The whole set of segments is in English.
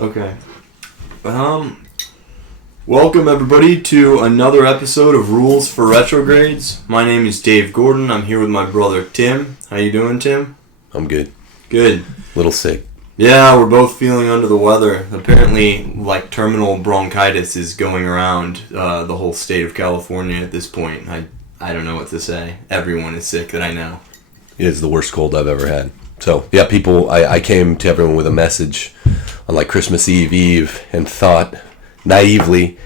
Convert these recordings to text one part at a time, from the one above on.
Okay. Welcome everybody to another episode of Rules for Retrogrades. My name is Dave Gordon. I'm here with my brother Tim. How you doing, Tim? I'm good. Good. Little sick. Yeah, we're both feeling under the weather. Apparently, terminal bronchitis is going around the whole state of California at this point. I don't know what to say. Everyone is sick that I know. It's the worst cold I've ever had. So, yeah, I came to everyone with a message on Christmas Eve and thought naively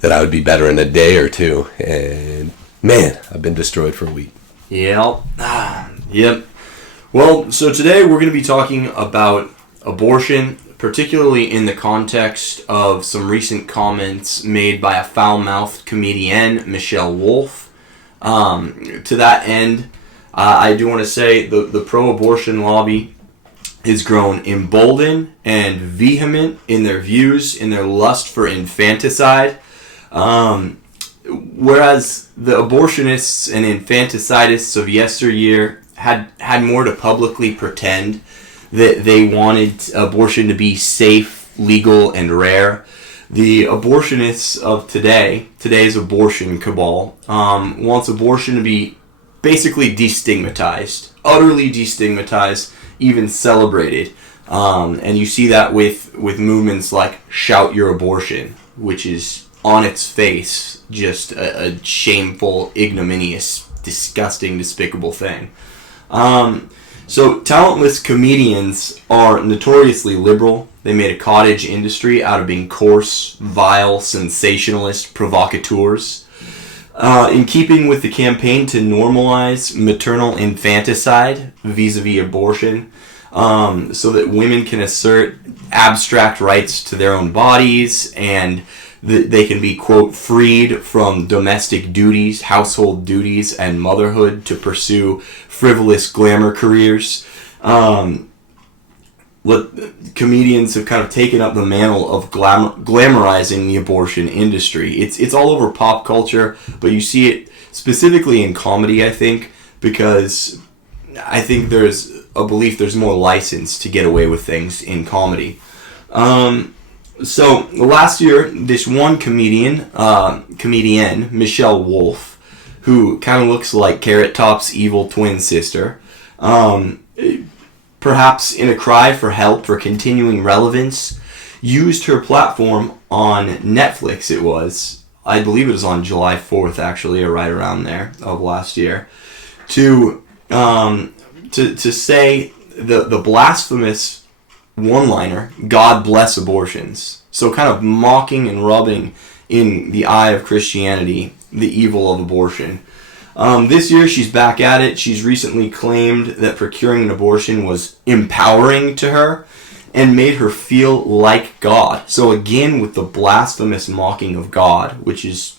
that I would be better in a day or two. And, man, I've been destroyed for a week. Yep. Yep. Well, so today we're going to be talking about abortion, particularly in the context of some recent comments made by a foul-mouthed comedian, Michelle Wolf. To that end, I do want to say the pro-abortion lobby has grown emboldened and vehement in their views, in their lust for infanticide. Whereas the abortionists and infanticidists of yesteryear had more to publicly pretend that they wanted abortion to be safe, legal, and rare. The abortionists of today's abortion cabal, wants abortion to be basically destigmatized, utterly destigmatized, even celebrated. And you see that with movements like Shout Your Abortion, which is on its face just a shameful, ignominious, disgusting, despicable thing. So talentless comedians are notoriously liberal. They made a cottage industry out of being coarse, vile, sensationalist provocateurs. In keeping with the campaign to normalize maternal infanticide vis-a-vis abortion, so that women can assert abstract rights to their own bodies and they can be, quote, freed from domestic duties, household duties, and motherhood to pursue frivolous glamour careers. Comedians have kind of taken up the mantle of glamorizing the abortion industry. It's all over pop culture, but you see it specifically in comedy, I think, because I think there's a belief there's more license to get away with things in comedy. So last year, this one comedian, Michelle Wolf, who kind of looks like Carrot Top's evil twin sister, perhaps in a cry for help for continuing relevance, used her platform on Netflix. I believe it was on July 4th, actually, or right around there of last year, to say the blasphemous one-liner, God bless abortions. So kind of mocking and rubbing in the eye of Christianity the evil of abortion. This year she's back at it. She's recently claimed that procuring an abortion was empowering to her and made her feel like God. So again, with the blasphemous mocking of God, which is,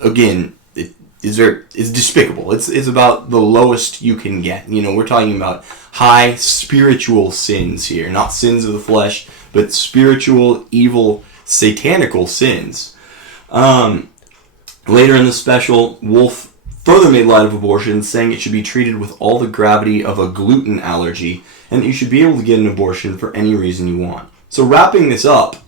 again, is despicable. It's about the lowest you can get. We're talking about high spiritual sins here, not sins of the flesh, but spiritual, evil, satanical sins. Later in the special, Wolf further made light of abortion, saying it should be treated with all the gravity of a gluten allergy, and that you should be able to get an abortion for any reason you want. So wrapping this up,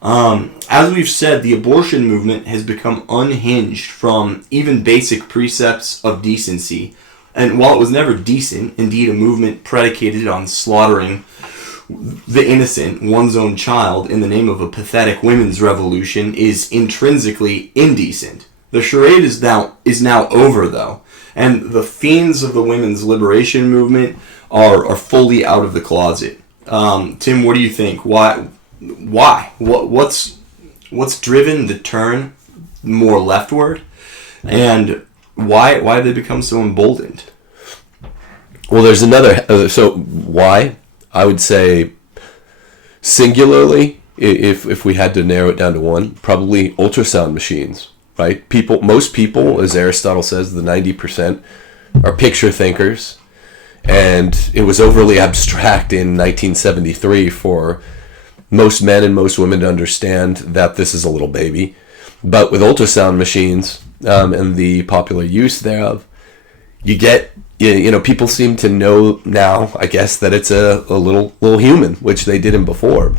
as we've said, the abortion movement has become unhinged from even basic precepts of decency. And while it was never decent, indeed a movement predicated on slaughtering the innocent, one's own child, in the name of a pathetic women's revolution, is intrinsically indecent. The charade is now over, though, and the fiends of the women's liberation movement are fully out of the closet. Tim, what do you think? Why? What's driven the turn more leftward, and why have they become so emboldened? Well, there's another. So why? I would say singularly, if we had to narrow it down to one, probably ultrasound machines. Right? Most people, as Aristotle says, the 90% are picture thinkers, and it was overly abstract in 1973 for most men and most women to understand that this is a little baby. But with ultrasound machines and the popular use thereof, people seem to know now, I guess, that it's a little human, which they didn't before.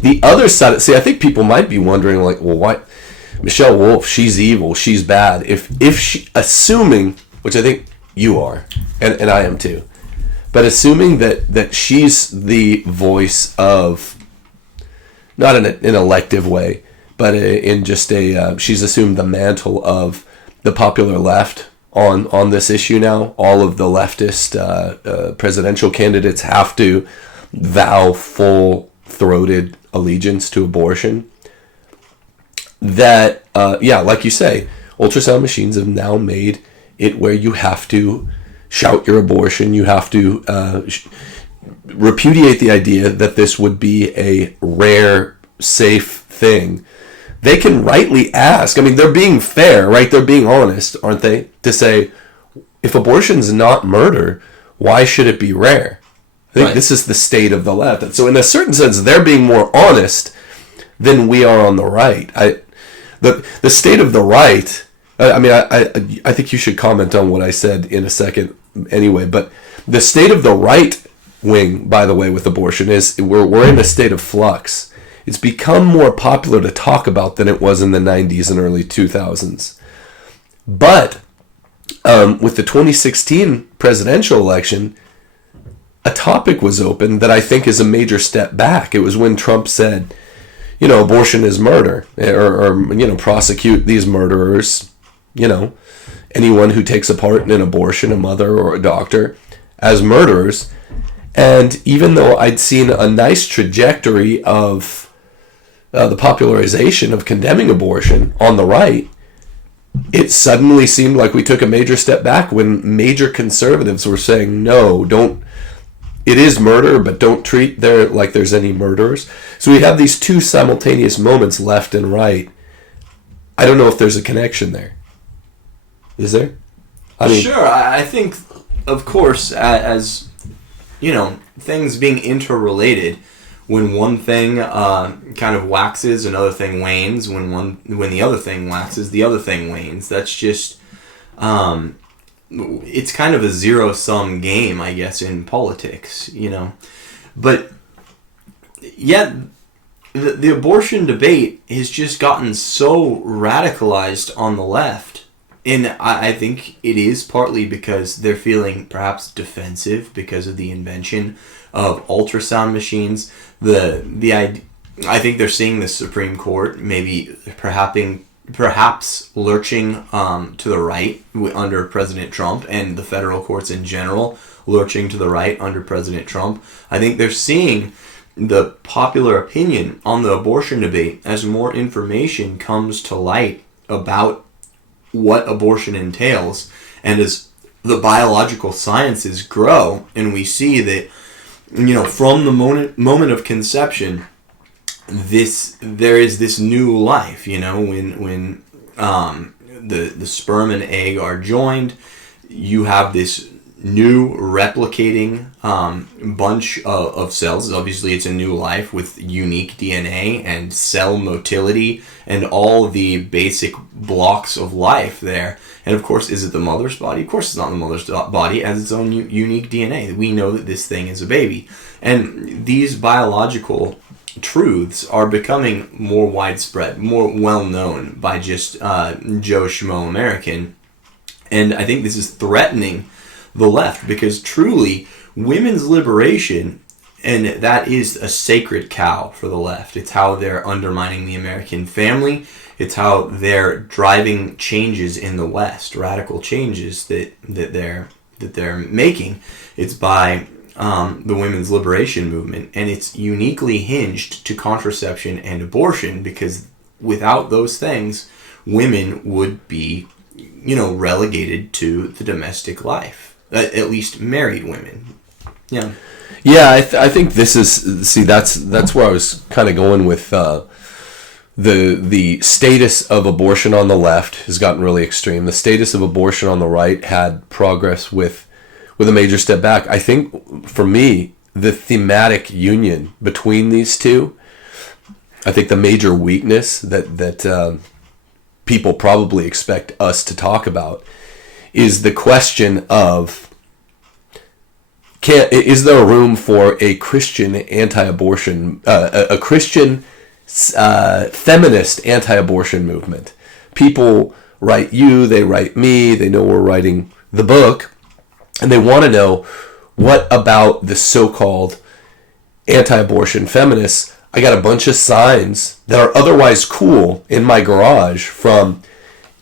The other side, see, I think people might be wondering, like, well, why Michelle Wolf? She's evil. She's bad. If she, assuming, which I think you are, and I am too, but assuming that she's the voice of, not in an elective way, but in just she's assumed the mantle of the popular left on this issue now. All of the leftist presidential candidates have to vow full-throated allegiance to abortion. That, like you say, ultrasound machines have now made it where you have to shout your abortion. You have to repudiate the idea that this would be a rare, safe thing. They can rightly ask. I mean, they're being fair, right? They're being honest, aren't they? To say, if abortion's not murder, why should it be rare? I think this is the state of the left. And so in a certain sense, they're being more honest than we are on the right. The state of the right, I think you should comment on what I said in a second anyway, but the state of the right wing, by the way, with abortion is we're in a state of flux. It's become more popular to talk about than it was in the 90s and early 2000s. But with the 2016 presidential election, a topic was open that I think is a major step back. It was when Trump said, abortion is murder, or prosecute these murderers, anyone who takes a part in an abortion, a mother or a doctor, as murderers. And even though I'd seen a nice trajectory of the popularization of condemning abortion on the right, it suddenly seemed like we took a major step back when major conservatives were saying, no, don't. It is murder, but don't treat there like there's any murderers. So we have these two simultaneous moments, left and right. I don't know if there's a connection there. Is there? Sure. I think, of course, as things being interrelated, when one thing kind of waxes, another thing wanes. When the other thing waxes, the other thing wanes. That's just it's kind of a zero-sum game, I guess, in politics, But, yet, the abortion debate has just gotten so radicalized on the left. And I think it is partly because they're feeling perhaps defensive because of the invention of ultrasound machines. I think they're seeing the Supreme Court maybe perhaps lurching to the right under President Trump, and the federal courts in general lurching to the right under President Trump. I think they're seeing the popular opinion on the abortion debate as more information comes to light about what abortion entails, and as the biological sciences grow, and we see that from the moment of conception, there is this new life, when the sperm and egg are joined, you have this new replicating bunch of cells. Obviously, it's a new life with unique DNA and cell motility and all the basic blocks of life there. And of course, is it the mother's body? Of course it's not the mother's body. It has its own unique DNA. We know that this thing is a baby. And these biological truths are becoming more widespread, more well-known by just Joe Schmo American. And I think this is threatening the left, because truly, women's liberation, and that is a sacred cow for the left. It's how they're undermining the American family. It's how they're driving changes in the West, radical changes that they're making. It's by the women's liberation movement, and it's uniquely hinged to contraception and abortion, because without those things, women would be, relegated to the domestic life. At least married women. Yeah. Yeah, I think this is, that's where I was kind of going with the status of abortion on the left has gotten really extreme. The status of abortion on the right had progress with a major step back. I think, for me, the thematic union between these two, I think the major weakness that people probably expect us to talk about is the question of is there room for a Christian anti-abortion, a Christian feminist anti-abortion movement? People write you, they write me, they know we're writing the book, and they want to know, what about the so-called anti-abortion feminists? I got a bunch of signs that are otherwise cool in my garage from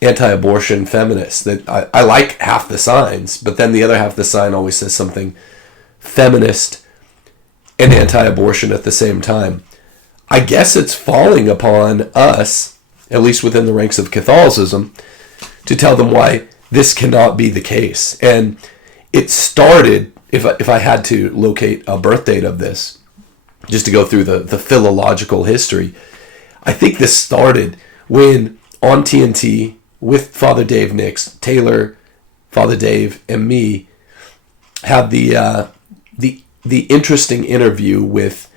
anti-abortion feminists that I like half the signs, but then the other half of the sign always says something feminist and anti-abortion at the same time. I guess it's falling upon us, at least within the ranks of Catholicism, to tell them why this cannot be the case. And it started, if I had to locate a birth date of this, just to go through the philological history, I think this started when on TNT with Father Dave Nix, Taylor, Father Dave, and me had the interesting interview with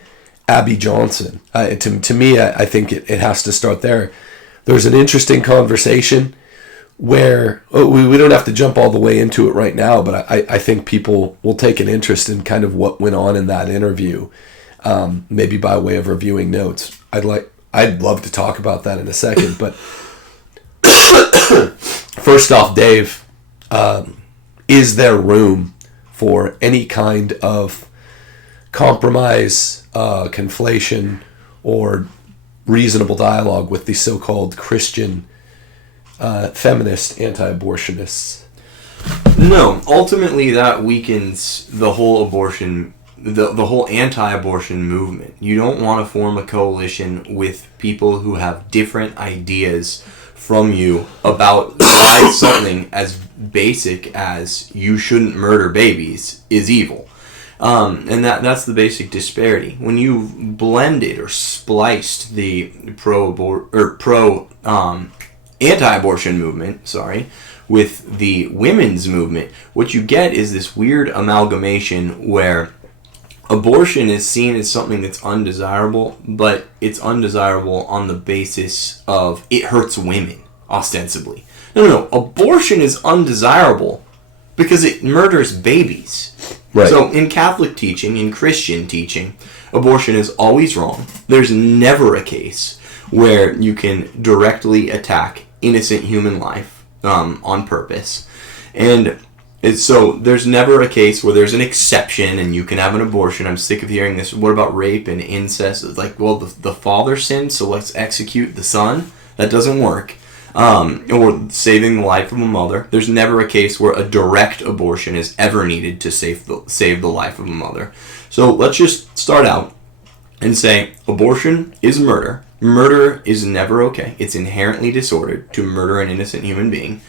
Abby Johnson. To me, I think it has to start there. There's an interesting conversation where we don't have to jump all the way into it right now, but I think people will take an interest in kind of what went on in that interview, maybe by way of reviewing notes. I'd love to talk about that in a second, but first off, Dave, is there room for any kind of compromise, conflation, or reasonable dialogue with the so-called Christian feminist anti-abortionists? No, ultimately that weakens the whole abortion, the whole anti-abortion movement. You don't want to form a coalition with people who have different ideas from you about why something as basic as you shouldn't murder babies is evil. And that's the basic disparity. When you blended or spliced the anti-abortion movement, with the women's movement, what you get is this weird amalgamation where abortion is seen as something that's undesirable, but it's undesirable on the basis of it hurts women, ostensibly. No. Abortion is undesirable because it murders babies. Right. So in Catholic teaching, in Christian teaching, abortion is always wrong. There's never a case where you can directly attack innocent human life on purpose. And so there's never a case where there's an exception and you can have an abortion. I'm sick of hearing this. What about rape and incest? It's like, well, the father sinned, so let's execute the son. That doesn't work. Or saving the life of a mother. There's never a case where a direct abortion is ever needed to save the life of a mother. So let's just start out and say abortion is murder. Murder is never okay. It's inherently disordered to murder an innocent human being.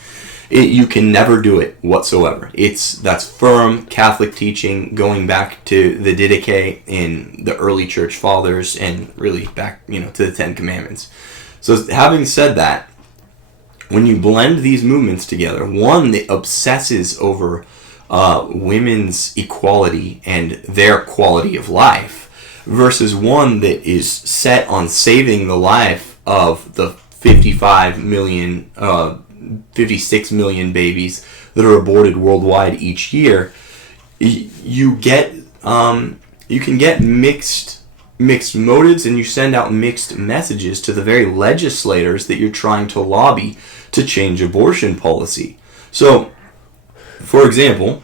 You can never do it whatsoever. That's firm Catholic teaching going back to the Didache in the early church fathers and really back to the Ten Commandments. So having said that, when you blend these movements together, one that obsesses over women's equality and their quality of life versus one that is set on saving the life of the 56 million babies that are aborted worldwide each year, you can get mixed motives, and you send out mixed messages to the very legislators that you're trying to lobby to change abortion policy. So, for example,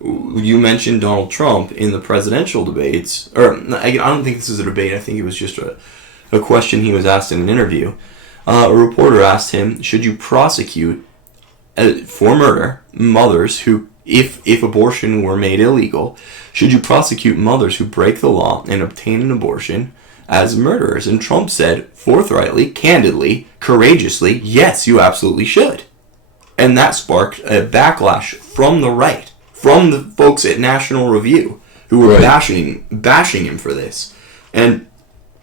you mentioned Donald Trump in the presidential debates, or I don't think this is a debate, I think it was just a question he was asked in an interview. A reporter asked him, should you prosecute for murder mothers who, if abortion were made illegal, should you prosecute mothers who break the law and obtain an abortion as murderers? And Trump said forthrightly, candidly, courageously, yes, you absolutely should. And that sparked a backlash from the right, from the folks at National Review who were bashing him for this. And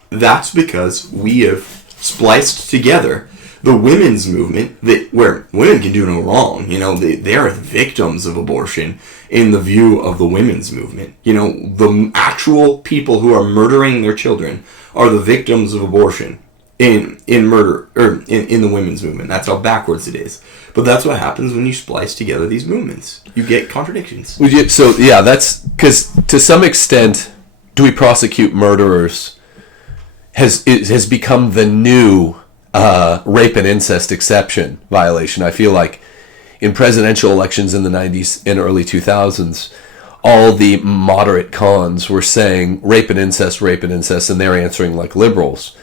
that's because we have spliced together the women's movement, where women can do no wrong. They are victims of abortion in the view of the women's movement. The actual people who are murdering their children are the victims of abortion in murder, or in the women's movement. That's how backwards it is. But that's what happens when you splice together these movements. You get contradictions. So, yeah, that's because to some extent, do we prosecute murderers has become the new rape and incest exception violation. I feel like in presidential elections in the 90s and early 2000s, all the moderate cons were saying rape and incest, and they're answering like liberals.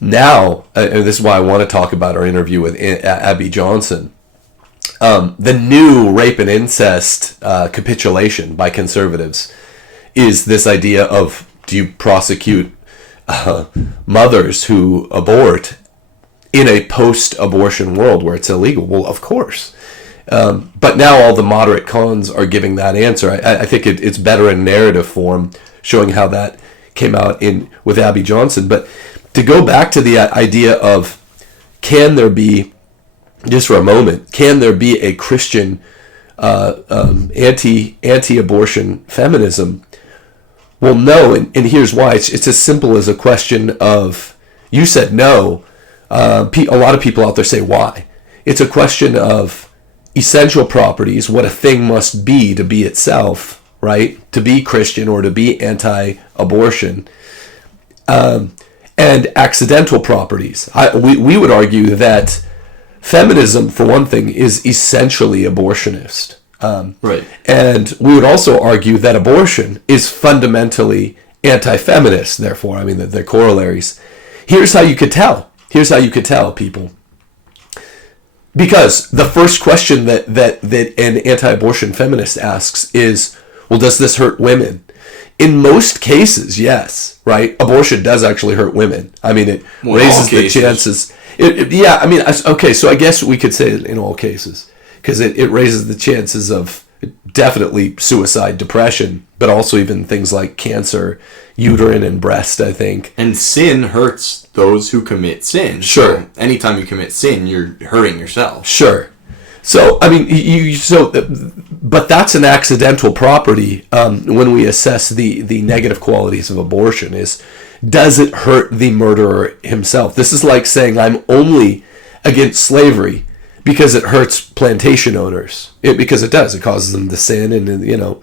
Now, and this is why I want to talk about our interview with Abby Johnson, the new rape and incest capitulation by conservatives is this idea of, do you prosecute mothers who abort in a post-abortion world where it's illegal? Well, of course. But now all the moderate cons are giving that answer. I think it's better in narrative form, showing how that came out with Abby Johnson. But to go back to the idea of, can there be, just for a moment, can there be a Christian anti-abortion feminism? Well, no, and here's why. It's as simple as a question of, you said no. A lot of people out there say why. It's a question of essential properties, what a thing must be to be itself, right? To be Christian or to be anti-abortion. And accidental properties. We would argue that feminism, for one thing, is essentially abortionist. Right. And we would also argue that abortion is fundamentally anti-feminist, therefore. I mean, they're corollaries. Here's how you could tell. People. Because the first question that an anti-abortion feminist asks is, well, does this hurt women? In most cases, yes, right? Abortion does actually hurt women. I mean, it raises the chances. Yeah, I mean, okay, so I guess we could say it in all cases, because it raises the chances of definitely suicide, depression, but also even things like cancer, uterine and breast, I think. And sin hurts those who commit sin. Sure. So anytime you commit sin, you're hurting yourself. Sure. So, I mean, but that's an accidental property when we assess the negative qualities of abortion is, does it hurt the murderer himself? This is like saying I'm only against slavery because it hurts plantation owners. Because it does. It causes them to sin and, you know.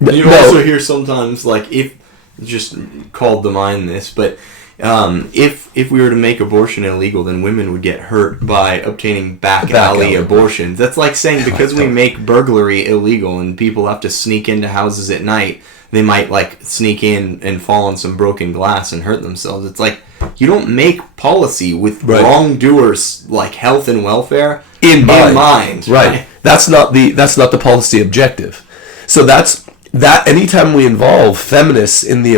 You also hear sometimes, like, if, just called to mind this, but if we were to make abortion illegal, then women would get hurt by obtaining back alley abortions. That's like saying because we make burglary illegal and people have to sneak into houses at night, they might like sneak in and fall on some broken glass and hurt themselves. It's like you don't make policy with wrongdoers like health and welfare in mind. Right. That's not the policy objective. So that anytime we involve feminists in the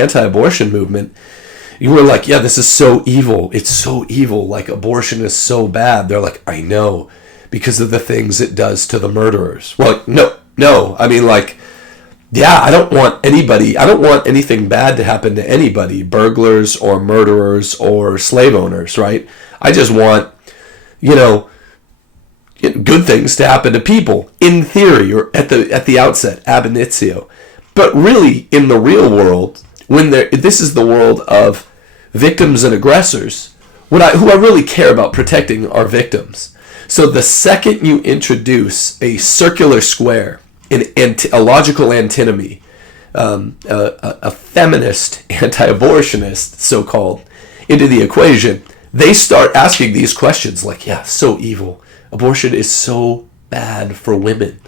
anti-abortion movement, you were like, yeah, this is so evil. It's so evil. Like, abortion is so bad. They're like, I know, because of the things it does to the murderers. Well, like, no. I mean, like, yeah, I don't want anything bad to happen to anybody, burglars or murderers or slave owners, right? I just want, good things to happen to people, in theory, or at the outset, ab initio. But really, in the real world, this is the world of victims and aggressors. Who I really care about protecting are victims. So the second you introduce a circular square, a logical antinomy, a feminist anti-abortionist, so-called, into the equation, they start asking these questions like, yeah, so evil. Abortion is so bad for women.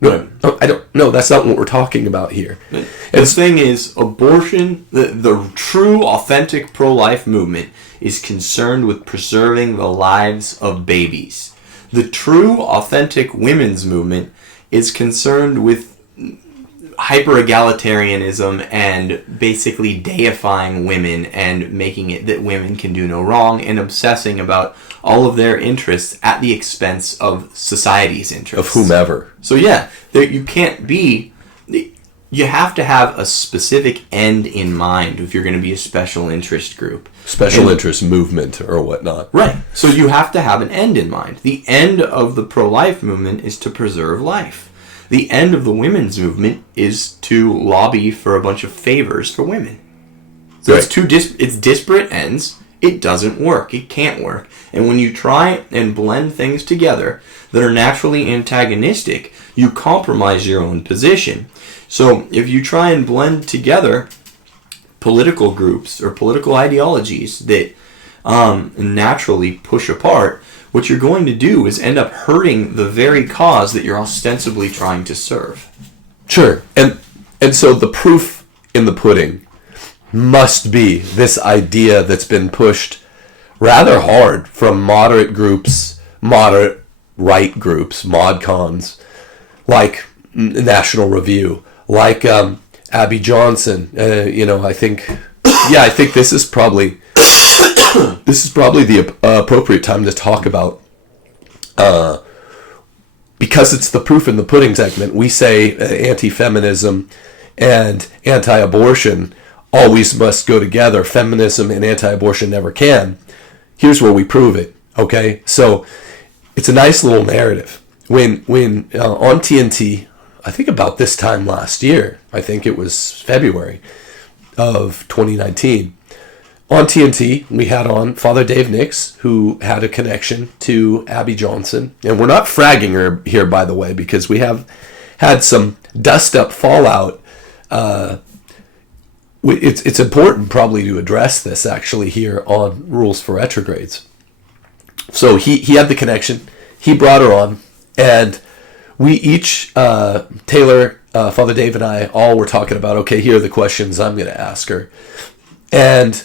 No, I don't. No, that's not what we're talking about here. The thing is, abortion, the true, authentic pro-life movement is concerned with preserving the lives of babies. The true, authentic women's movement is concerned with hyper-egalitarianism and basically deifying women and making it that women can do no wrong and obsessing about all of their interests at the expense of society's interests. Of whomever. So yeah, you have to have a specific end in mind if you're going to be a special interest group. Special interest movement or whatnot. Right. So you have to have an end in mind. The end of the pro-life movement is to preserve life. The end of the women's movement is to lobby for a bunch of favors for women. So it's disparate ends, It doesn't work. It can't work. And when you try and blend things together that are naturally antagonistic, you compromise your own position. So if you try and blend together political groups or political ideologies that naturally push apart, what you're going to do is end up hurting the very cause that you're ostensibly trying to serve. Sure. And so the proof in the pudding must be this idea that's been pushed rather hard from moderate groups, moderate right groups, mod cons, like National Review, like Abby Johnson. I think this is probably the appropriate time to talk about, because it's the proof in the pudding segment. We say anti-feminism and anti-abortion always must go together. Feminism and anti-abortion never can. Here's where we prove it. Okay, so it's a nice little narrative. When on TNT, I think about this time last year, I think it was February of 2019, on TNT, we had on Father Dave Nix, who had a connection to Abby Johnson. And we're not fragging her here, by the way, because we have had some dust-up fallout. It's important probably to address this, actually, here on Rules for Retrogrades. So he had the connection. He brought her on. And we each, Taylor, Father Dave, and I, all were talking about, okay, here are the questions I'm going to ask her. And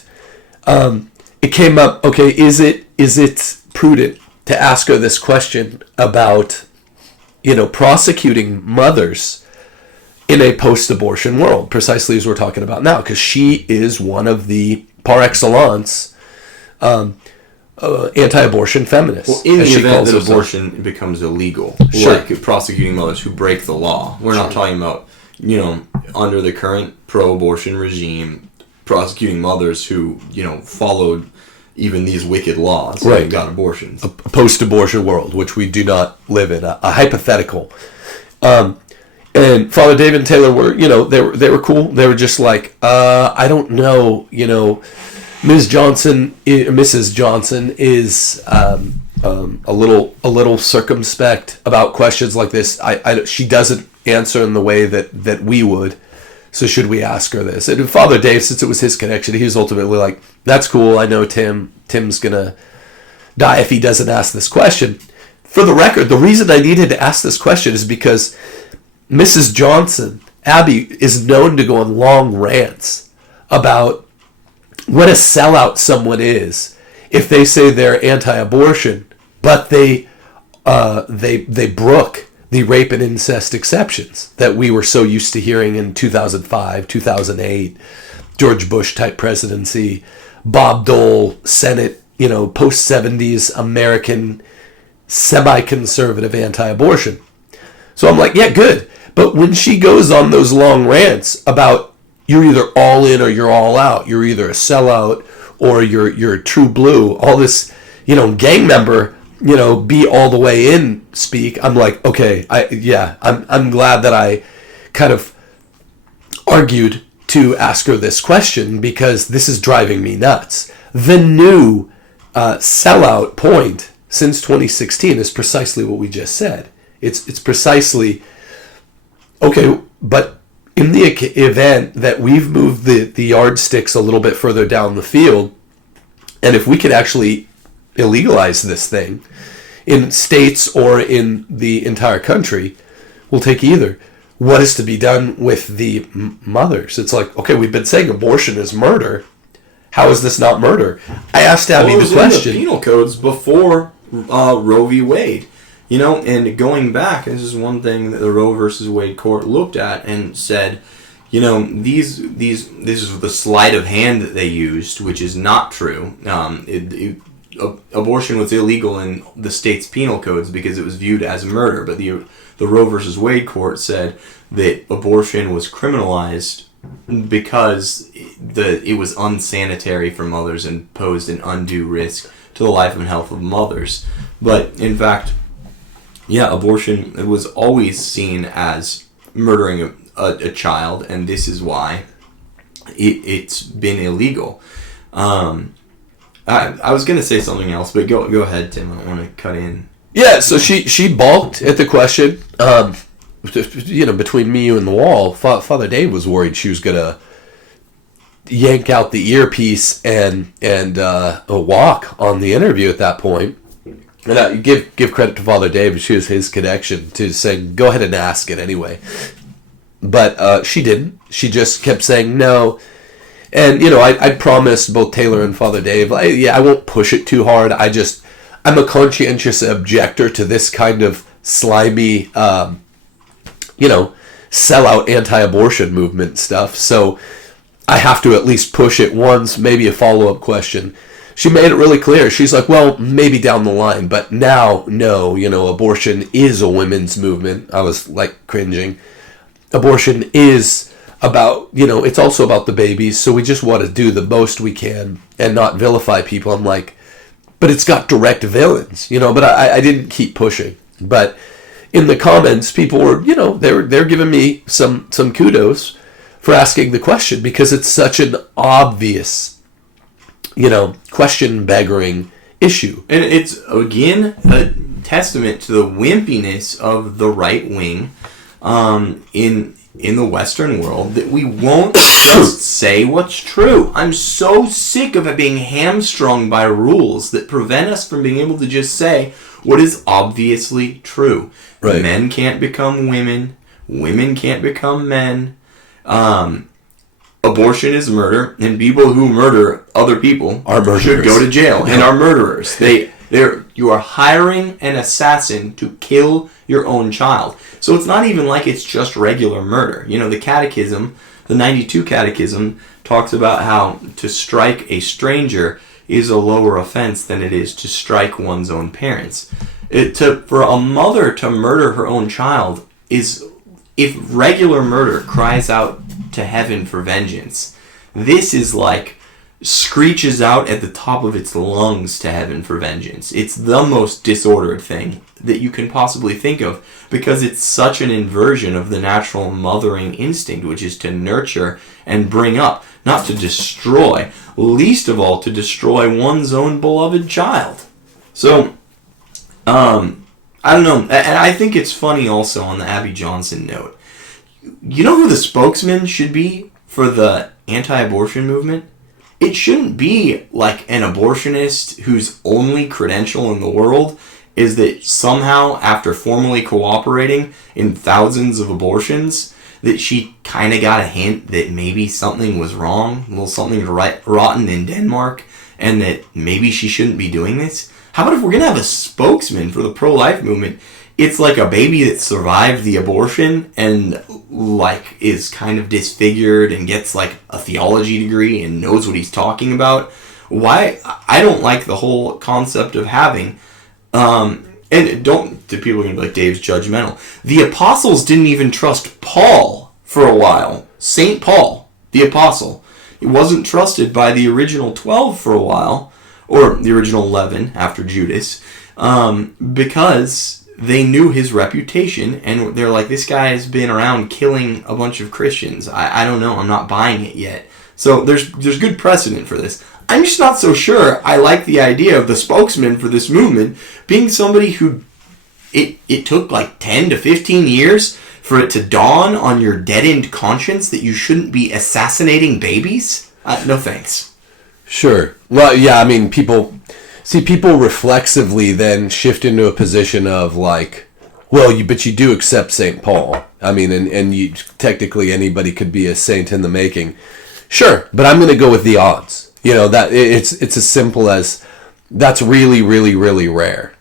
it came up, okay, is it prudent to ask her this question about, prosecuting mothers in a post-abortion world, precisely as we're talking about now, because she is one of the par excellence anti-abortion feminists. Well, in the event that abortion becomes illegal, sure, like prosecuting mothers who break the law, we're not talking about, under the current pro-abortion regime, prosecuting mothers who, followed even these wicked laws, right, and got abortions. A post-abortion world, which we do not live in, a hypothetical. And Father David and Taylor were, they were cool. They were just like, I don't know, Mrs. Johnson is a little circumspect about questions like this. She doesn't answer in the way that we would. So should we ask her this? And Father Dave, since it was his connection, he was ultimately like, that's cool. I know Tim's going to die if he doesn't ask this question. For the record, the reason I needed to ask this question is because Mrs. Johnson, Abby, is known to go on long rants about what a sellout someone is if they say they're anti-abortion, but they brook the rape and incest exceptions that we were so used to hearing in 2005, 2008, George Bush type presidency, Bob Dole, Senate, post-70s American semi-conservative anti-abortion. So I'm like, yeah, good. But when she goes on those long rants about you're either all in or you're all out, you're either a sellout or you're true blue, all this, gang member, be all the way in speak, I'm like, okay, I'm glad that I kind of argued to ask her this question because this is driving me nuts. The new sellout point since 2016 is precisely what we just said. It's precisely, okay, but in the event that we've moved the yardsticks a little bit further down the field, and if we could actually illegalize this thing in states or in the entire country, we'll take either. What is to be done with the mothers? It's like, okay, we've been saying abortion is murder. How is this not murder? I asked Abby the question. In the penal codes before Roe v. Wade. And going back, this is one thing that the Roe versus Wade court looked at and said, this is the sleight of hand that they used, which is not true. Abortion was illegal in the state's penal codes because it was viewed as murder, but the Roe versus Wade court said that abortion was criminalized because it was unsanitary for mothers and posed an undue risk to the life and health of mothers. But in fact, abortion was always seen as murdering a child, and this is why it's been illegal. I was gonna say something else, but go ahead, Tim. I don't want to cut in. Yeah, so she balked at the question. Between me, you, and the wall, Father Dave was worried she was gonna yank out the earpiece and walk on the interview at that point. And I give credit to Father Dave. She was his connection to saying, go ahead and ask it anyway. But she didn't. She just kept saying no. And, I promised both Taylor and Father Dave, I won't push it too hard. I'm a conscientious objector to this kind of slimy, sellout anti-abortion movement stuff. So I have to at least push it once, maybe a follow-up question. She made it really clear. She's like, well, maybe down the line, but now, no, abortion is a women's movement. I was like cringing. Abortion is about, it's also about the babies, so we just want to do the most we can and not vilify people. I'm like, but it's got direct villains, but I didn't keep pushing. But in the comments, people were, they're giving me some kudos for asking the question, because it's such an obvious, question-begging issue. And it's, again, a testament to the wimpiness of the right wing in the Western world, that we won't just say what's true. I'm so sick of it being hamstrung by rules that prevent us from being able to just say what is obviously true. Right. Men can't become women. Women can't become men. Abortion is murder, and people who murder other people should go to jail and are murderers. You are hiring an assassin to kill your own child. So it's not even like it's just regular murder. The catechism, the 92 catechism, talks about how to strike a stranger is a lower offense than it is to strike one's own parents. For a mother to murder her own child is, if regular murder cries out to heaven for vengeance, this is like screeches out at the top of its lungs to heaven for vengeance. It's the most disordered thing that you can possibly think of, because it's such an inversion of the natural mothering instinct, which is to nurture and bring up, not to destroy, least of all to destroy one's own beloved child. So, I don't know, and I think it's funny also on the Abby Johnson note. You know who the spokesman should be for the anti-abortion movement? It shouldn't be like an abortionist whose only credential in the world is that somehow, after formally cooperating in thousands of abortions, that she kind of got a hint that maybe something was wrong, a little something rotten in Denmark, and that maybe she shouldn't be doing this. How about if we're going to have a spokesman for the pro-life movement? It's like a baby that survived the abortion and like is kind of disfigured and gets like a theology degree and knows what he's talking about. Why? I don't like the whole concept of having, and don't, the people are going to be like, Dave's judgmental. The apostles didn't even trust Paul for a while. St. Paul, the apostle. He wasn't trusted by the original 12 for a while, or the original 11 after Judas, because they knew his reputation, and they're like, this guy has been around killing a bunch of Christians. I don't know, I'm not buying it yet. So there's good precedent for this. I'm just not so sure I like the idea of the spokesman for this movement being somebody who it took like 10 to 15 years for it to dawn on your deadened conscience that you shouldn't be assassinating babies. No thanks. Sure. Well, yeah, I mean, people reflexively then shift into a position of like, well, but you do accept St. Paul. I mean, and you technically anybody could be a saint in the making. Sure, but I'm going to go with the odds. That it's as simple as that's really, really, really rare.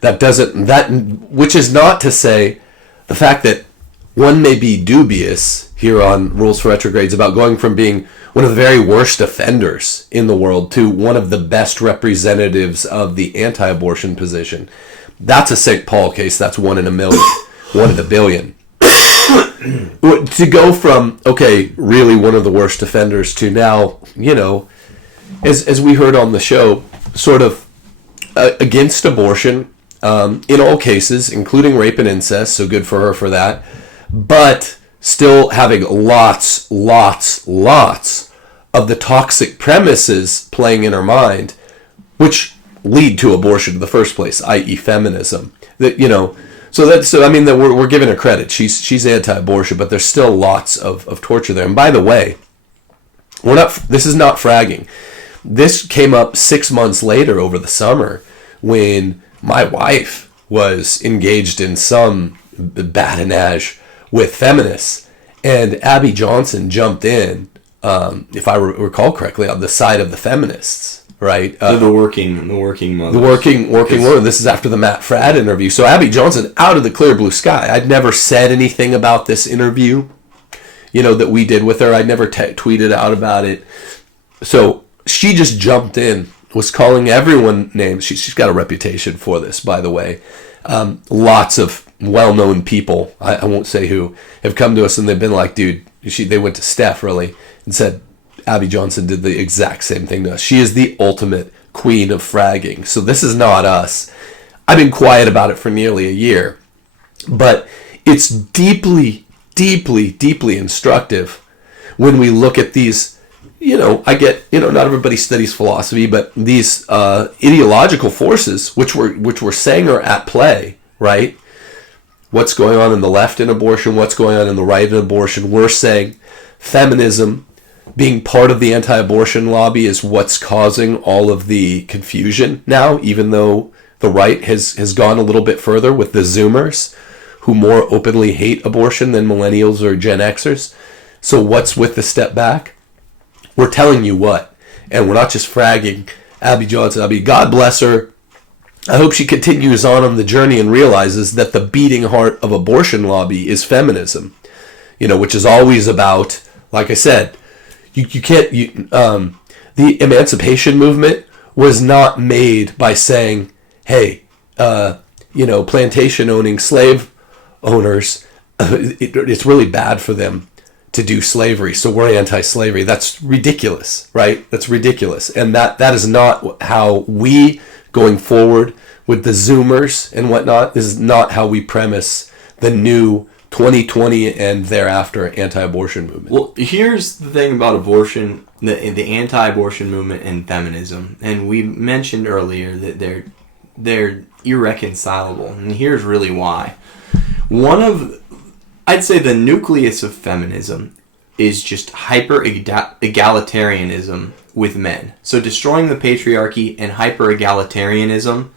Which is not to say the fact that one may be dubious here on Rules for Retrogrades about going from being one of the very worst offenders in the world to one of the best representatives of the anti-abortion position. That's a St. Paul case. That's 1 in a million, 1 in a billion. To go from, okay, really one of the worst offenders to now, as we heard on the show, sort of against abortion in all cases, including rape and incest, so good for her for that, but still having lots of the toxic premises playing in her mind, which lead to abortion in the first place, i.e. feminism. That, you know, so I mean that we're giving her credit. She's anti-abortion, but there's still lots of torture there. And by the way, this is not fragging. This came up 6 months later over the summer when my wife was engaged in some badinage with feminists, and Abby Johnson jumped in, if I recall correctly, on the side of the feminists, right? The working mothers. The working woman. This is after the Matt Fradd interview. So Abby Johnson, out of the clear blue sky. I'd never said anything about this interview, you know, that we did with her. I'd never tweeted out about it. So she just jumped in, was calling everyone names. She's got a reputation for this, by the way. Lots of well-known people, I won't say who, have come to us and they've been like, dude, they went to Steph, really, and said, Abby Johnson did the exact same thing to us. She is the ultimate queen of fragging. So this is not us. I've been quiet about it for nearly a year. But it's deeply, deeply, deeply instructive when we look at these, you know, I get, you know, not everybody studies philosophy, but these ideological forces which we're saying are at play, right? What's going on in the left in abortion, what's going on in the right in abortion. We're saying feminism, being part of the anti-abortion lobby, is what's causing all of the confusion now, even though the right has gone a little bit further with the Zoomers, who more openly hate abortion than millennials or Gen Xers. So what's with the step back? We're telling you what. And we're not just fragging Abby Johnson. I mean, God bless her. I hope she continues on the journey and realizes that the beating heart of abortion lobby is feminism, you know, which is always about, like I said, you can't, the emancipation movement was not made by saying, hey, you know, plantation owning slave owners, it's really bad for them to do slavery, so we're anti-slavery. That's ridiculous, right? That's ridiculous. And that is not how we, going forward with the Zoomers and whatnot, this is not how we premise the new 2020 and thereafter anti-abortion movement. Well, here's the thing about abortion, the anti-abortion movement and feminism, and we mentioned earlier that they're irreconcilable, and here's really why. I'd say the nucleus of feminism is just hyper-egalitarianism with men. So destroying the patriarchy and hyper-egalitarianism,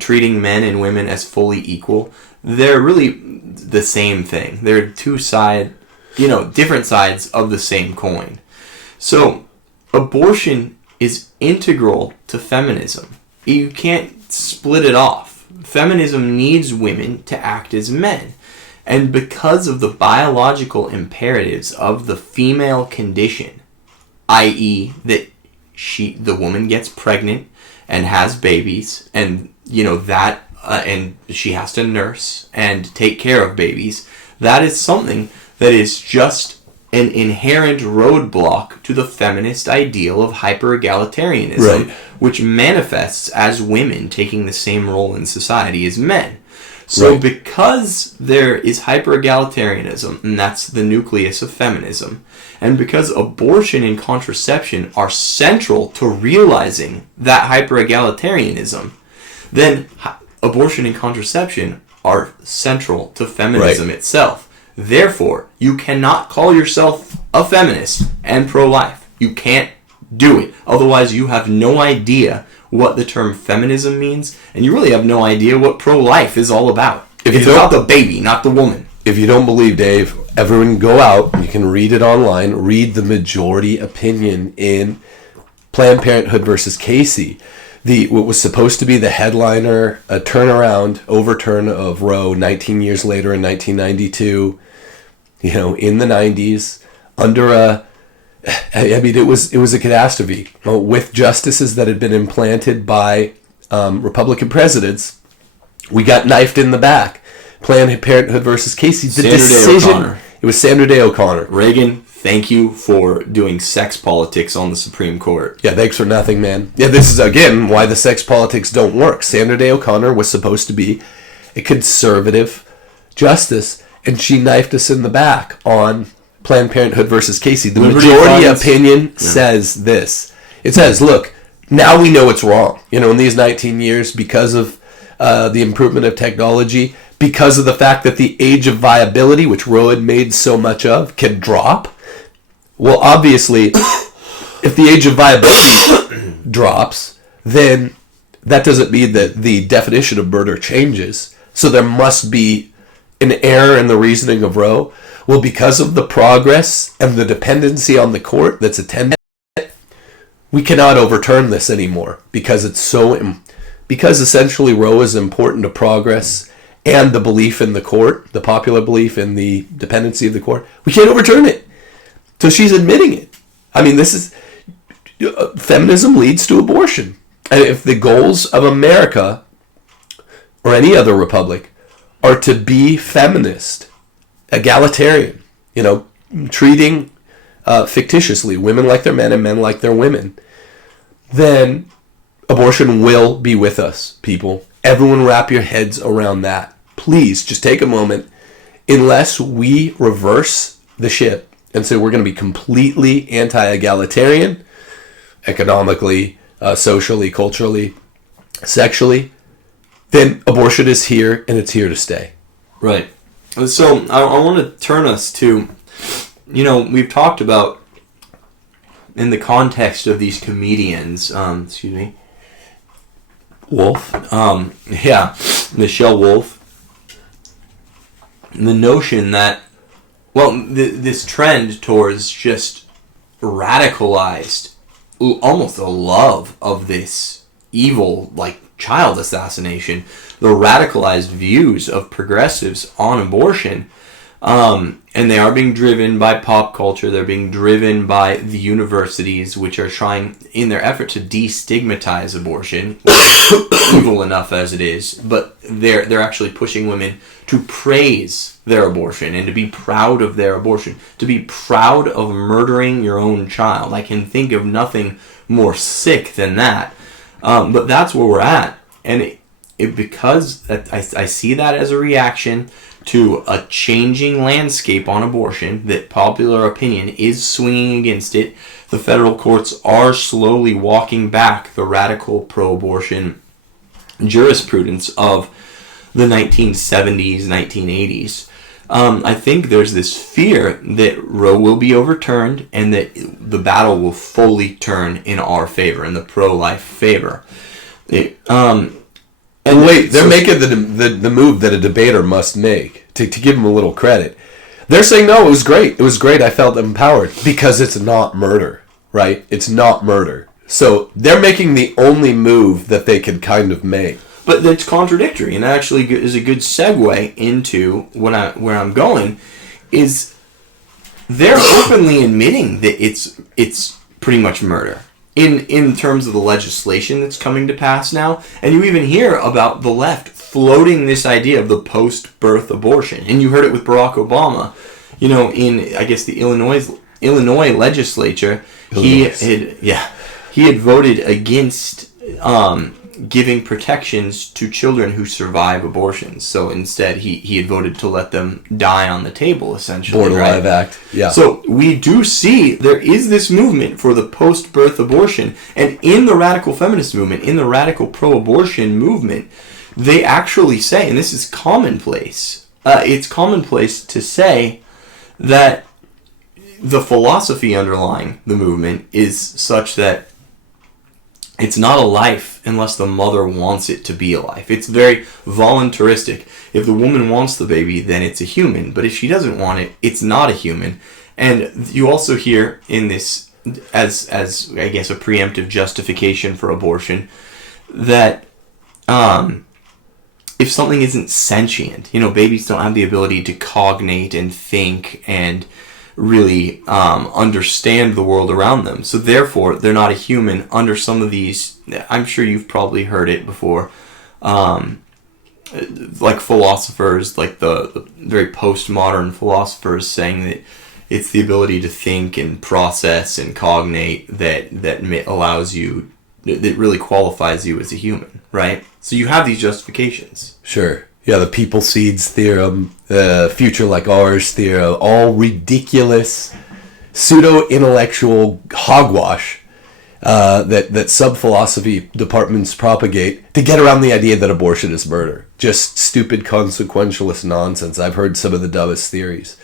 treating men and women as fully equal, they're really the same thing. They're different sides of the same coin. So abortion is integral to feminism. You can't split it off. Feminism needs women to act as men. And because of the biological imperatives of the female condition, i.e. that the woman gets pregnant and has babies, and and she has to nurse and take care of babies, that is something that is just an inherent roadblock to the feminist ideal of hyper-egalitarianism, right, which manifests as women taking the same role in society as men. So right, because there is hyper-egalitarianism, and that's the nucleus of feminism, and because abortion and contraception are central to realizing that hyper-egalitarianism, then abortion and contraception are central to feminism right, itself. Therefore, you cannot call yourself a feminist and pro-life. You can't do it. Otherwise, you have no idea what the term feminism means, and you really have no idea what pro-life is all about. It's about the baby, not the woman. If you don't believe Dave, everyone go out, you can read it online, read the majority opinion in Planned Parenthood versus Casey. What was supposed to be the headliner, a overturn of Roe 19 years later in 1992, in the 90s, under it was a catastrophe with justices that had been implanted by Republican presidents. We got knifed in the back. Planned Parenthood versus Casey. The decision. It was Sandra Day O'Connor. Reagan, thank you for doing sex politics on the Supreme Court. Yeah, thanks for nothing, man. Yeah, this is again why the sex politics don't work. Sandra Day O'Connor was supposed to be a conservative justice, and she knifed us in the back on Planned Parenthood versus Casey, the Liberty majority funds. opinion says this. It says, look, now we know it's wrong. You know, in these 19 years, because of the improvement of technology, because of the fact that the age of viability, which Roe had made so much of, can drop. Well, obviously, if the age of viability drops, then that doesn't mean that the definition of murder changes. So there must be an error in the reasoning of Roe. Well, because of the progress and the dependency on the court that's attended, we cannot overturn this anymore because because essentially Roe is important to progress and the belief in the court, the popular belief in the dependency of the court. We can't overturn it. So she's admitting it. I mean, this is feminism leads to abortion. And if the goals of America or any other republic are to be feminist, egalitarian, you know, treating fictitiously women like they're men and men like they're women, then abortion will be with us, people. Everyone wrap your heads around that. Please, just take a moment. Unless we reverse the ship and say we're going to be completely anti-egalitarian, economically, socially, culturally, sexually, then abortion is here and it's here to stay. Right. So I want to turn us to, you know, we've talked about in the context of these comedians, Wolf. Yeah, Michelle Wolf. The notion that, well, this trend towards just radicalized, almost a love of this evil, like, child assassination, the radicalized views of progressives on abortion, and they are being driven by pop culture. They're being driven by the universities, which are trying, in their effort to destigmatize abortion, evil enough as it is, but they're actually pushing women to praise their abortion and to be proud of their abortion, to be proud of murdering your own child. I can think of nothing more sick than that. But that's where we're at, and because I see that as a reaction to a changing landscape on abortion, that popular opinion is swinging against it. The federal courts are slowly walking back the radical pro-abortion jurisprudence of the 1970s, 1980s. I think there's this fear that Roe will be overturned and that the battle will fully turn in our favor, in the pro-life favor. And wait, they're making the move that a debater must make, to give them a little credit. They're saying, no, it was great. It was great. I felt empowered because it's not murder, right? It's not murder. So they're making the only move that they can kind of make. But that's contradictory, and actually is a good segue into where I'm going, is they're openly admitting that it's pretty much murder in terms of the legislation that's coming to pass now. And you even hear about the left floating this idea of the post-birth abortion, and you heard it with Barack Obama. You know, in I guess the Illinois legislature, he had voted against giving protections to children who survive abortions. So instead, he had voted to let them die on the table, essentially. Born Alive Act. Yeah. So we do see there is this movement for the post-birth abortion. And in the radical feminist movement, in the radical pro-abortion movement, they actually say, and this is commonplace, it's commonplace to say that the philosophy underlying the movement is such that it's not a life unless the mother wants it to be a life. It's very voluntaristic. If the woman wants the baby, then it's a human. But if she doesn't want it, it's not a human. And you also hear in this, as I guess a preemptive justification for abortion, that if something isn't sentient, you know, babies don't have the ability to cognate and think and really understand the world around them. So therefore, they're not a human under some of these, I'm sure you've probably heard it before, like philosophers, like the very postmodern philosophers saying that it's the ability to think and process and cognate that allows you, that really qualifies you as a human, right? So you have these justifications. Sure. Yeah, the people seeds theorem, the future like ours theorem, all ridiculous, pseudo-intellectual hogwash that sub-philosophy departments propagate to get around the idea that abortion is murder. Just stupid, consequentialist nonsense. I've heard some of the dumbest theories.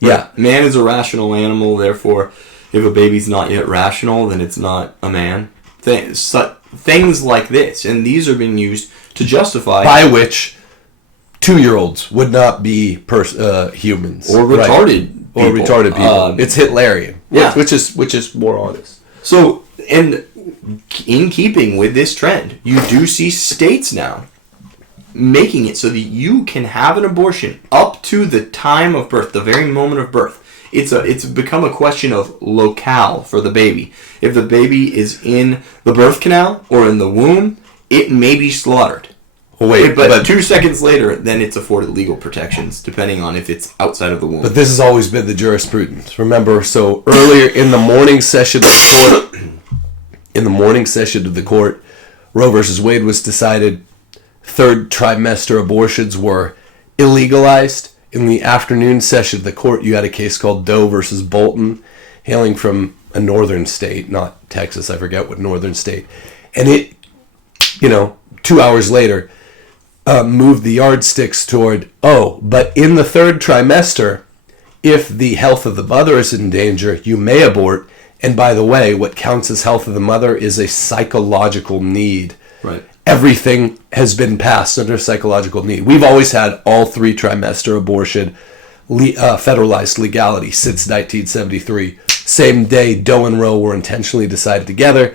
Yeah. Right. Man is a rational animal, therefore, if a baby's not yet rational, then it's not a man. Things like this, and these are being used to justify... By which 2-year-olds would not be humans. Or retarded people. Or retarded people. It's Hitlerian. Yeah. Which is more honest. So, and in keeping with this trend, you do see states now making it so that you can have an abortion up to the time of birth, the very moment of birth. It's become a question of locale for the baby. If the baby is in the birth canal or in the womb, it may be slaughtered. Wait, but 2 seconds later, then it's afforded legal protections, depending on if it's outside of the womb. But this has always been the jurisprudence. Remember, so earlier in the morning session of the court, Roe versus Wade was decided. Third trimester abortions were illegalized. In the afternoon session of the court, you had a case called Doe versus Bolton, hailing from a northern state, not Texas, I forget what northern state. And it, 2 hours later, moved the yardsticks toward, but in the third trimester, if the health of the mother is in danger, you may abort. And by the way, what counts as health of the mother is a psychological need. Right. Everything has been passed under psychological need. We've always had all 3 trimester abortion federalized legality since 1973. Same day Doe and Roe were intentionally decided together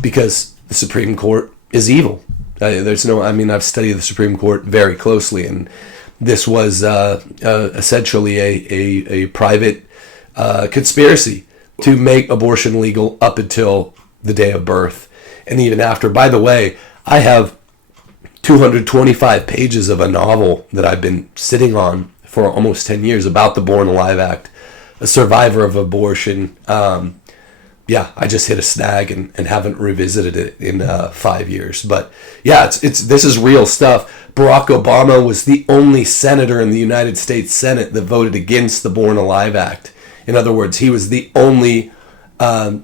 because the Supreme Court is evil. I've studied the Supreme Court very closely, and this was essentially a private conspiracy to make abortion legal up until the day of birth. And even after. By the way, I have 225 pages of a novel that I've been sitting on for almost 10 years about the Born Alive Act, a survivor of abortion. I just hit a snag and haven't revisited it in 5 years. But yeah, this is real stuff. Barack Obama was the only senator in the United States Senate that voted against the Born Alive Act. In other words, he was the only, the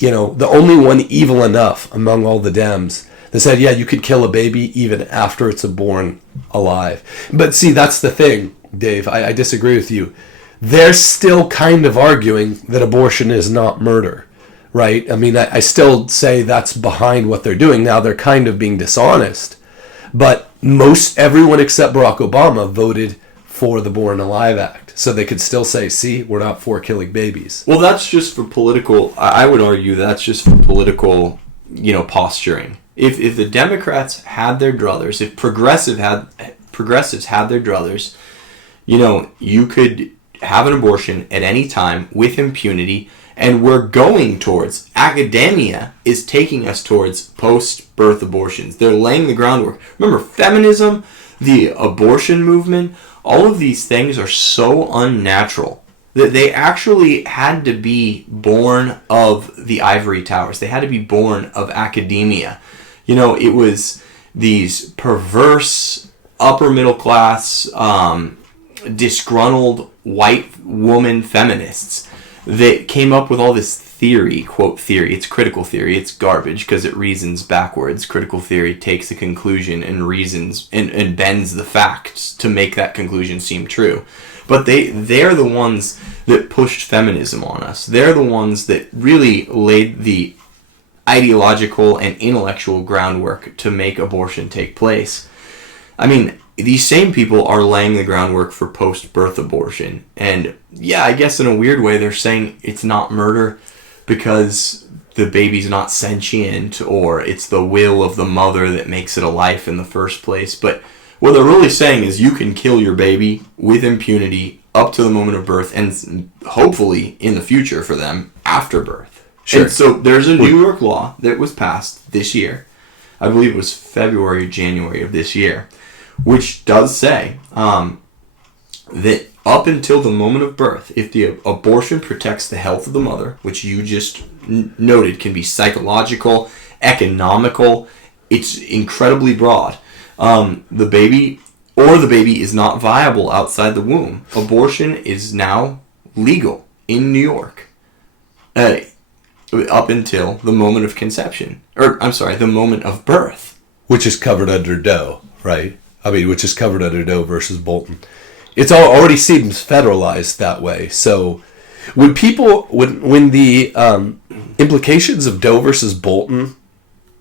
only one evil enough among all the Dems that said, yeah, you could kill a baby even after it's born alive. But see, that's the thing, Dave. I disagree with you. They're still kind of arguing that abortion is not murder, right? I mean, I still say that's behind what they're doing. Now, they're kind of being dishonest. But everyone except Barack Obama voted for the Born Alive Act. So they could still say, see, we're not for killing babies. Well, that's just for political, I would argue that's just for political, posturing. If the Democrats had their druthers, if progressives had their druthers, you could have an abortion at any time with impunity, and we're going towards, academia is taking us towards post-birth abortions. They're laying the groundwork. Remember, feminism, the abortion movement, all of these things are so unnatural that they actually had to be born of the ivory towers. They had to be born of academia. It was these perverse, upper middle class, disgruntled white woman feminists that came up with all this theory, quote theory. It's critical theory. It's garbage because it reasons backwards. Critical theory takes a conclusion and reasons and bends the facts to make that conclusion seem true. But they're the ones that pushed feminism on us. They're the ones that really laid the ideological and intellectual groundwork to make abortion take place. I mean, these same people are laying the groundwork for post-birth abortion. And yeah, I guess in a weird way they're saying it's not murder because the baby's not sentient or it's the will of the mother that makes it a life in the first place. But what they're really saying is you can kill your baby with impunity up to the moment of birth and hopefully in the future for them after birth. Sure. And so there's a New York law that was passed this year. I believe it was February or January of this year, which does say that up until the moment of birth, if the abortion protects the health of the mother, which you just noted can be psychological, economical, it's incredibly broad. The baby or the baby is not viable outside the womb. Abortion is now legal in New York. Up until the moment of conception. Or, I'm sorry, the moment of birth. Which is covered under Doe, right? I mean, which is covered under Doe versus Bolton. It's already seems federalized that way. So when the implications of Doe versus Bolton,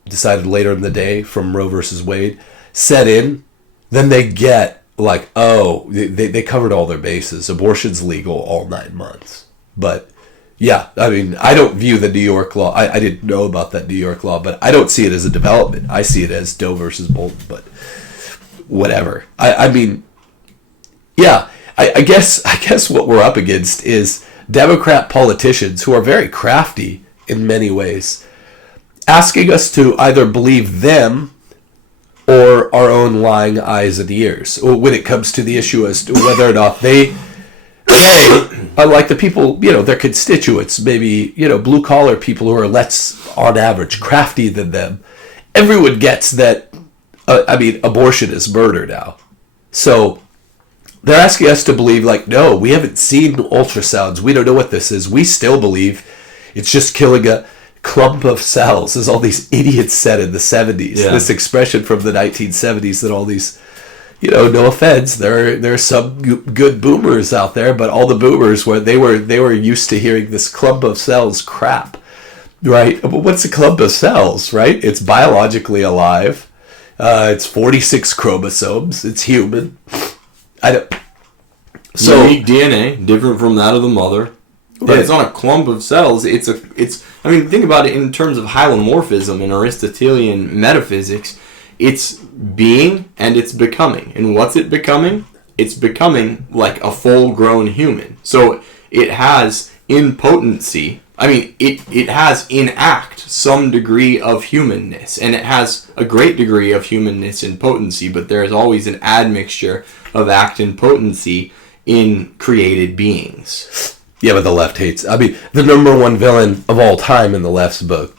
decided later in the day from Roe versus Wade, set in, then they get like, oh, they covered all their bases. Abortion's legal all 9 months. But yeah, I mean, I don't view the New York law. I didn't know about that New York law, but I don't see it as a development. I see it as Doe versus Bolton, but whatever. I mean, yeah, I guess what we're up against is Democrat politicians who are very crafty in many ways, asking us to either believe them or our own lying eyes and ears when it comes to the issue as to whether or not they unlike the people, their constituents, maybe, blue collar people who are less, on average, crafty than them, everyone gets that, abortion is murder now. So they're asking us to believe, like, no, we haven't seen ultrasounds. We don't know what this is. We still believe it's just killing a clump of cells, as all these idiots said in the 70s. Yeah. This expression from the 1970s that all these, no offense, there are some good boomers out there, but all the boomers they were used to hearing this clump of cells crap, right? But what's a clump of cells, right? It's biologically alive. It's 46 chromosomes. It's human. Unique DNA, different from that of the mother. But it's not a clump of cells. Think about it in terms of hylomorphism in Aristotelian metaphysics. It's being and it's becoming. And what's it becoming? It's becoming like a full-grown human. So it has in potency, it has in act some degree of humanness. And it has a great degree of humanness in potency, but there is always an admixture of act and potency in created beings. Yeah, but the left hates. The number one villain of all time in the left's book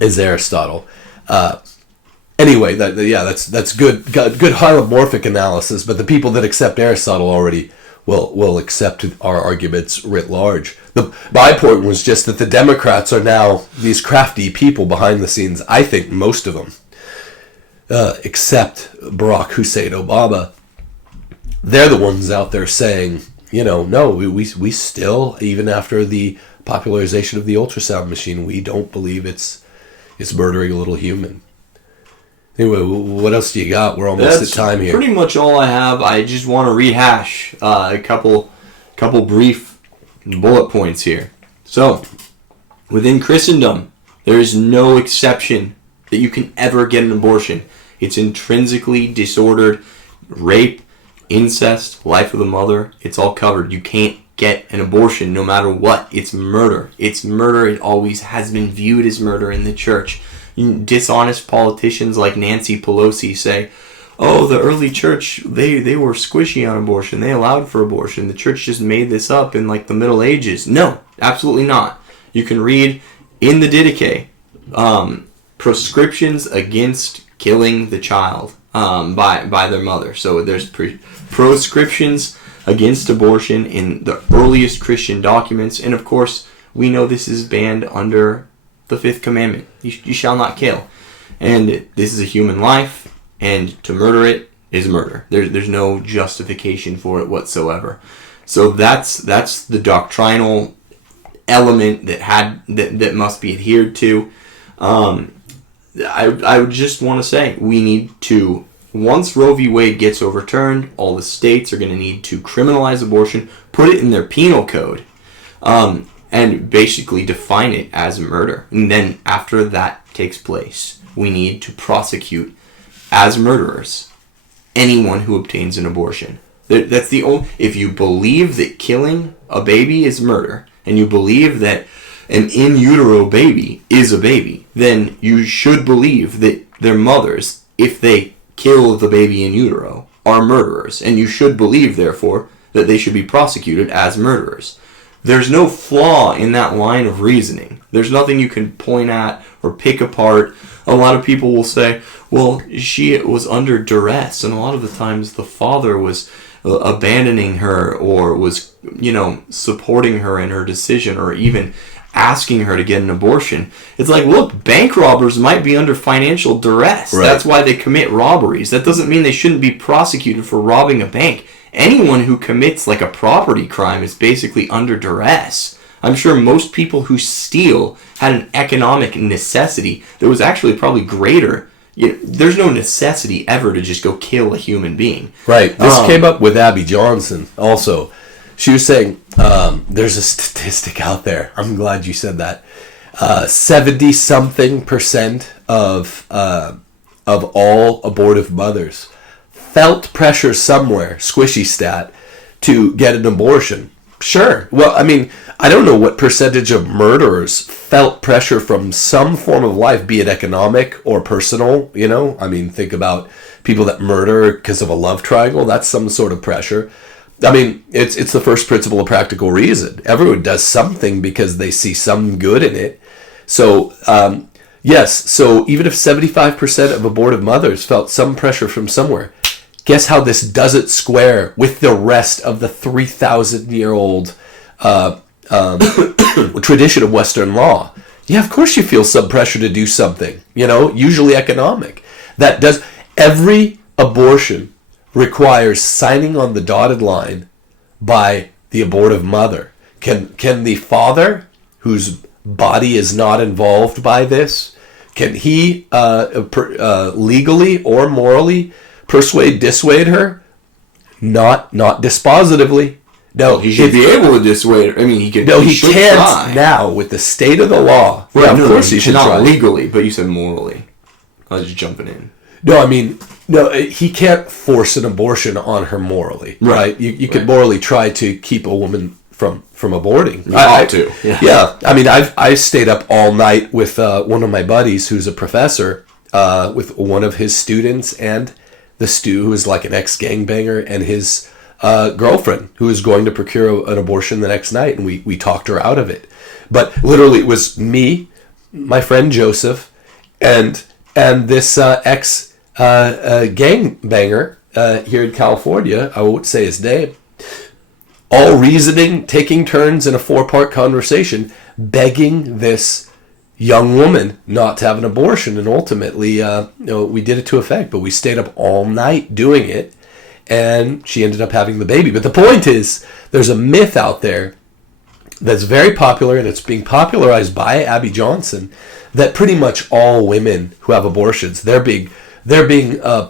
is Aristotle. Anyway, that's good hylomorphic analysis. But the people that accept Aristotle already will accept our arguments writ large. My point was just that the Democrats are now these crafty people behind the scenes. I think most of them, except Barack Hussein Obama, they're the ones out there saying, no, we still, even after the popularization of the ultrasound machine, we don't believe it's murdering a little human. Anyway, what else do you got? We're almost at time here. Pretty much all I have. I just want to rehash a couple brief bullet points here. So, within Christendom, there is no exception that you can ever get an abortion. It's intrinsically disordered. Rape, incest, life of the mother, it's all covered. You can't get an abortion no matter what. It's murder. It's murder. It always has been viewed as murder in the church. Dishonest politicians like Nancy Pelosi say, oh, the early church, they were squishy on abortion. They allowed for abortion. The church just made this up in the Middle Ages. No, absolutely not. You can read in the Didache, proscriptions against killing the child by their mother. So there's proscriptions against abortion in the earliest Christian documents. And of course, we know this is banned under the fifth commandment. You shall not kill. And this is a human life, and to murder it is murder. There's no justification for it whatsoever. So that's the doctrinal element that must be adhered to. I would just want to say we need to, once Roe v. Wade gets overturned, all the states are going to need to criminalize abortion, put it in their penal code, and basically define it as murder. And then after that takes place, we need to prosecute as murderers anyone who obtains an abortion. That's the only. If you believe that killing a baby is murder, and you believe that an in utero baby is a baby, then you should believe that their mothers, if they kill the baby in utero, are murderers, and you should believe, therefore, that they should be prosecuted as murderers. There's no flaw in that line of reasoning. There's nothing you can point at or pick apart a lot of people will say, well, she was under duress, and a lot of the times the father was abandoning her or was, supporting her in her decision or even asking her to get an abortion. It's like, look, bank robbers might be under financial duress. Right. That's why they commit robberies. That doesn't mean they shouldn't be prosecuted for robbing a bank. Anyone who commits like a property crime is basically under duress. I'm sure most people who steal had an economic necessity that was actually probably greater. There's no necessity ever to just go kill a human being. Right. This came up with Abby Johnson also. She was saying, there's a statistic out there. I'm glad you said that. 70-something% of all abortive mothers felt pressure somewhere, squishy stat, to get an abortion. Sure. Well, I mean, I don't know what percentage of murderers felt pressure from some form of life, be it economic or personal, I mean, think about people that murder because of a love triangle. That's some sort of pressure. I mean, it's the first principle of practical reason. Everyone does something because they see some good in it. So, yes, so even if 75% of abortive mothers felt some pressure from somewhere, guess how this doesn't square with the rest of the 3,000-year-old tradition of Western law? Yeah, of course you feel some pressure to do something, usually economic. That does. Every abortion requires signing on the dotted line by the abortive mother. Can the father, whose body is not involved by this, can he legally or morally dissuade her? Not dispositively. No, he should be able to dissuade her. I mean, he can. No, he can't try. Now with the state of the law. Right, yeah, of course he should not try. Legally, but you said morally. I was just jumping in. No, I mean, no, he can't force an abortion on her morally. Right? You could morally try to keep a woman from aborting. You ought to. Yeah. I mean, I stayed up all night with one of my buddies who's a professor, with one of his students and the Stu, who is like an ex-gangbanger, and his girlfriend, who is going to procure an abortion the next night, and we talked her out of it. But literally, it was me, my friend Joseph, and this ex-gangbanger here in California. I won't say his name. All reasoning, taking turns in a 4-part conversation, begging this young woman not to have an abortion, and ultimately, we did it to effect. But we stayed up all night doing it, and she ended up having the baby. But the point is, there's a myth out there that's very popular, and it's being popularized by Abby Johnson, that pretty much all women who have abortions, they're being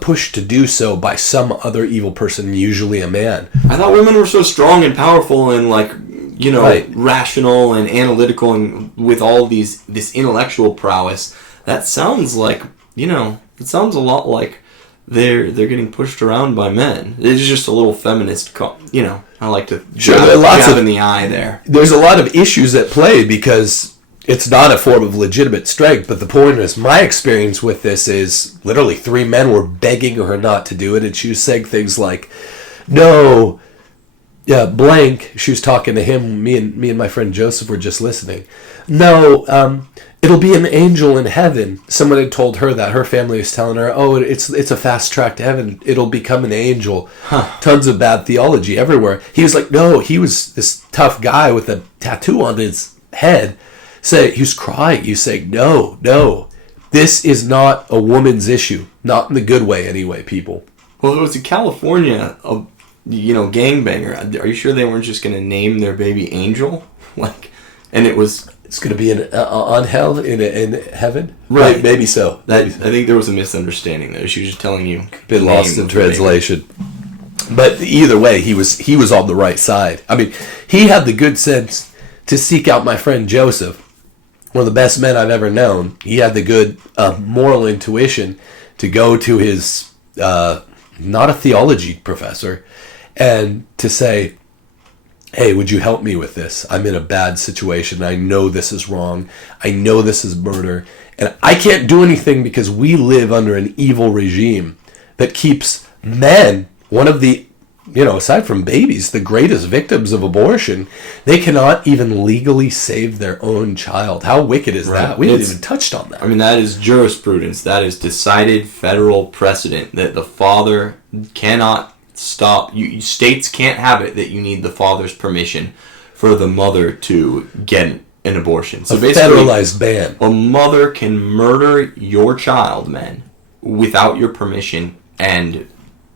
pushed to do so by some other evil person, usually a man. I thought women were so strong and powerful and right. Rational and analytical and with all this intellectual prowess. That sounds like, it sounds a lot like they're getting pushed around by men. It's just a little feminist, I like to jab in the eye there. There's a lot of issues at play because it's not a form of legitimate strength, but the point is, my experience with this is literally 3 men were begging her not to do it, and she was saying things like, no, yeah, blank. She was talking to him. Me and my friend Joseph were just listening. No, it'll be an angel in heaven. Someone had told her that. Her family was telling her, oh, it's a fast track to heaven. It'll become an angel. Huh. Tons of bad theology everywhere. He was like, no, he was this tough guy with a tattoo on his head. He was crying. He was saying, no, this is not a woman's issue. Not in the good way anyway, people. Well, it was in California, gangbanger. Are you sure they weren't just going to name their baby Angel? It's going to be on hell in heaven? Right. Maybe so. I think there was a misunderstanding there. She was just telling you. Been lost in translation. But either way, he was on the right side. I mean, he had the good sense to seek out my friend Joseph, one of the best men I've ever known. He had the good moral intuition to go to his, not a theology professor, and to say, hey, would you help me with this? I'm in a bad situation. I know this is wrong. I know this is murder. And I can't do anything because we live under an evil regime that keeps men, one of the aside from babies, the greatest victims of abortion, they cannot even legally save their own child. How wicked is that? We haven't even touched on that. I mean, that is jurisprudence. That is decided federal precedent that the father cannot stop. States can't have it that you need the father's permission for the mother to get an abortion. So basically, federalized ban. A mother can murder your child, men, without your permission, and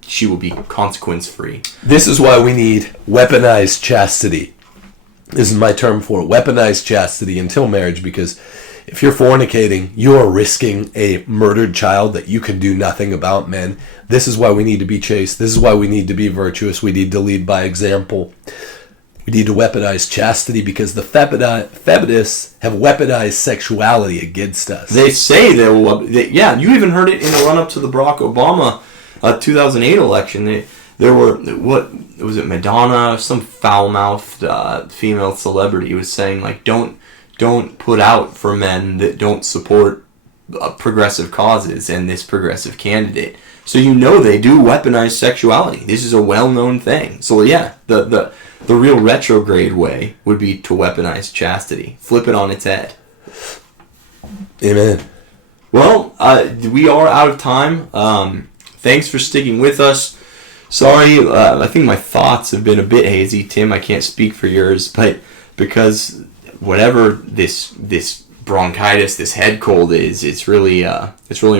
she will be consequence-free. This is why we need weaponized chastity. This is my term for it. Weaponized chastity until marriage, because if you're fornicating, you are risking a murdered child that you can do nothing about, men. This is why we need to be chaste. This is why we need to be virtuous. We need to lead by example. We need to weaponize chastity because the feminists have weaponized sexuality against us. They say they will. Yeah, you even heard it in the run-up to the Barack Obama 2008 election. There were, what was it, Madonna, some foul-mouthed female celebrity was saying, like, don't put out for men that don't support progressive causes and this progressive candidate. So they do weaponize sexuality. This is a well-known thing. So yeah, the real retrograde way would be to weaponize chastity. Flip it on its head. Amen. Well, we are out of time. Thanks for sticking with us. Sorry, I think my thoughts have been a bit hazy. Tim, I can't speak for yours, but because whatever this bronchitis, this head cold is, it's really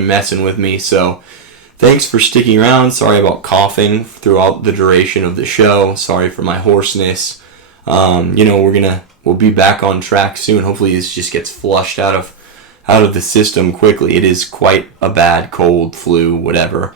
messing with me. So thanks for sticking around. Sorry about coughing throughout the duration of the show. Sorry for my hoarseness. We'll be back on track soon. Hopefully this just gets flushed out of the system quickly. It is quite a bad cold, flu, whatever.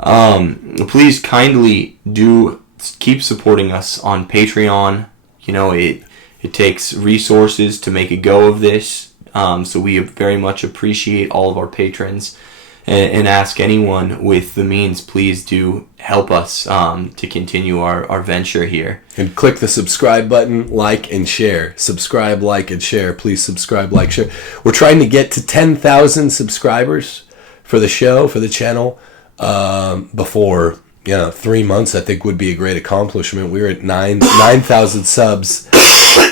Please kindly do keep supporting us on Patreon. It takes resources to make a go of this. So we very much appreciate all of our patrons and ask anyone with the means, please do help us to continue our venture here. And click the subscribe button, like, and share. Subscribe, like, and share. Please subscribe, like, share. We're trying to get to 10,000 subscribers for the show, for the channel, before 3 months. I think would be a great accomplishment. We were at 9,000 subs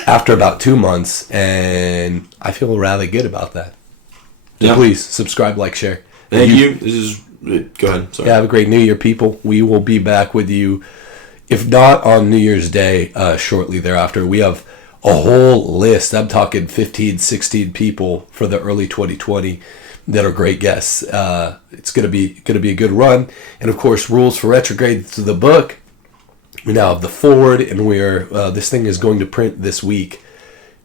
after about 2 months, and I feel rather good about that. So yeah. Please subscribe, like, share. Thank you. Go ahead. Sorry. Yeah, have a great New Year, people. We will be back with you, if not on New Year's Day, shortly thereafter. We have a whole list. I'm talking 15, 16 people for the early 2020 that are great guests. It's gonna be a good run. And of course, Rules for Retrograde to the book. We now have the forward, and we're this thing is going to print this week.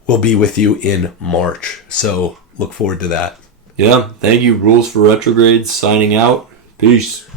We'll be with you in March, so look forward to that. Yeah, thank you. Rules for Retrogrades signing out. Peace.